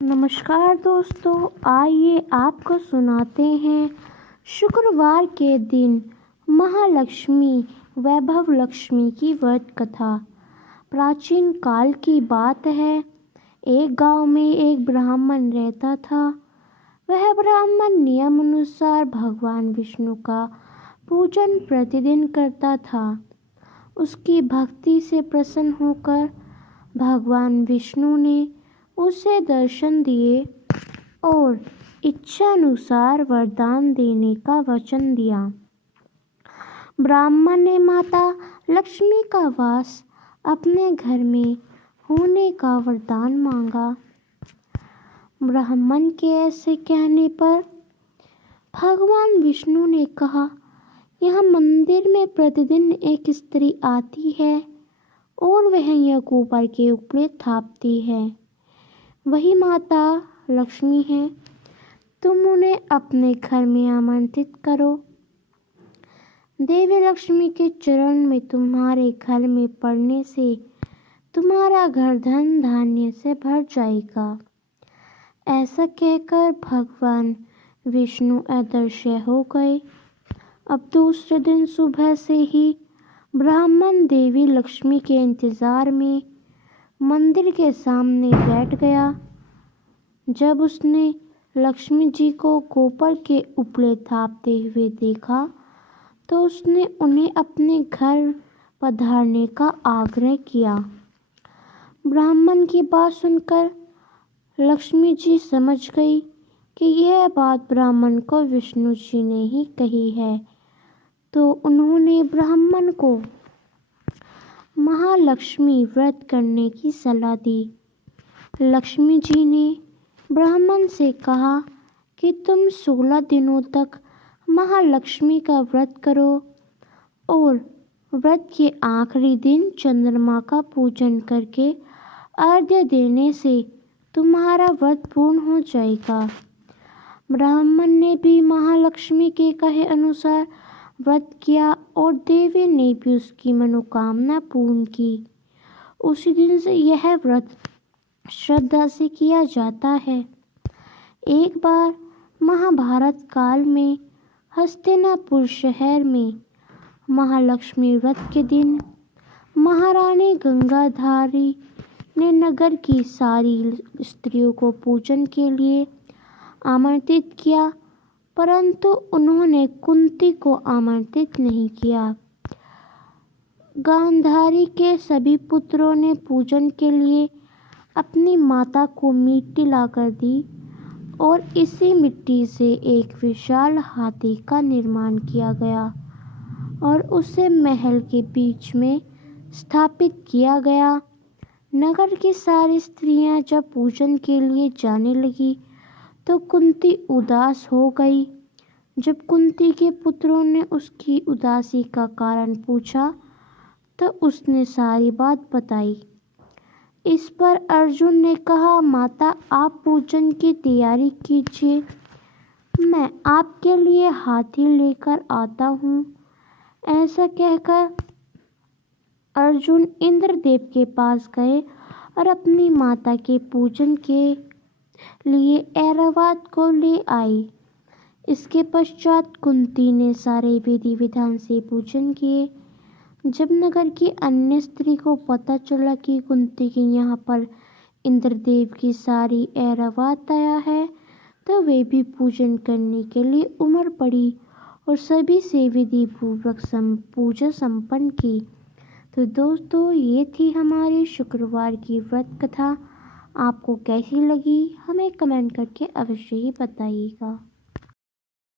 नमस्कार दोस्तों, आइए आपको सुनाते हैं शुक्रवार के दिन महालक्ष्मी वैभव लक्ष्मी की व्रत कथा। प्राचीन काल की बात है। एक गांव में एक ब्राह्मण रहता था। वह ब्राह्मण नियम अनुसार भगवान विष्णु का पूजन प्रतिदिन करता था। उसकी भक्ति से प्रसन्न होकर भगवान विष्णु ने उसे दर्शन दिए और इच्छानुसार वरदान देने का वचन दिया। ब्राह्मण ने माता लक्ष्मी का वास अपने घर में होने का वरदान मांगा। ब्राह्मण के ऐसे कहने पर भगवान विष्णु ने कहा, यह मंदिर में प्रतिदिन एक स्त्री आती है और वह यह गोबर के उपले थापती है। वही माता लक्ष्मी है। तुम उन्हें अपने घर में आमंत्रित करो। देवी लक्ष्मी के चरण में तुम्हारे घर में पड़ने से तुम्हारा घर धन धान्य से भर जाएगा। ऐसा कहकर भगवान विष्णु अदृश्य हो गए। अब दूसरे दिन सुबह से ही ब्राह्मण देवी लक्ष्मी के इंतजार में मंदिर के सामने बैठ गया। जब उसने लक्ष्मी जी को गोबर के उपले थापते हुए देखा तो उसने उन्हें अपने घर पधारने का आग्रह किया। ब्राह्मण की बात सुनकर लक्ष्मी जी समझ गई कि यह बात ब्राह्मण को विष्णु जी ने ही कही है, तो उन्होंने ब्राह्मण को महालक्ष्मी व्रत करने की सलाह दी। लक्ष्मी जी ने ब्राह्मण से कहा कि तुम 16 दिनों तक महालक्ष्मी का व्रत करो और व्रत के आखिरी दिन चंद्रमा का पूजन करके अर्घ्य देने से तुम्हारा व्रत पूर्ण हो जाएगा। ब्राह्मण ने भी महालक्ष्मी के कहे अनुसार व्रत किया और देवी ने भी उसकी मनोकामना पूर्ण की। उसी दिन से यह व्रत श्रद्धा से किया जाता है। एक बार महाभारत काल में हस्तिनापुर शहर में महालक्ष्मी व्रत के दिन महारानी गंगाधारी ने नगर की सारी स्त्रियों को पूजन के लिए आमंत्रित किया, परंतु उन्होंने कुंती को आमंत्रित नहीं किया। गांधारी के सभी पुत्रों ने पूजन के लिए अपनी माता को मिट्टी लाकर दी और इसी मिट्टी से एक विशाल हाथी का निर्माण किया गया और उसे महल के बीच में स्थापित किया गया। नगर की सारी स्त्रियां जब पूजन के लिए जाने लगी तो कुंती उदास हो गई। जब कुंती के पुत्रों ने उसकी उदासी का कारण पूछा तो उसने सारी बात बताई। इस पर अर्जुन ने कहा, माता आप पूजन की तैयारी कीजिए, मैं आपके लिए हाथी लेकर आता हूँ। ऐसा कहकर अर्जुन इंद्रदेव के पास गए और अपनी माता के पूजन के लिए ऐरावत को ले आई। इसके पश्चात कुंती ने सारे विधि विधान से पूजन किए। जब नगर की अन्य स्त्री को पता चला कि कुंती के यहाँ पर इंद्रदेव की सारी ऐरावत आया है तो वे भी पूजन करने के लिए उमड़ पड़ी और सभी से विधि पूर्वक पूजा संपन्न की। तो दोस्तों, ये थी हमारी शुक्रवार की व्रत कथा। आपको कैसी लगी हमें कमेंट करके अवश्य ही बताइएगा।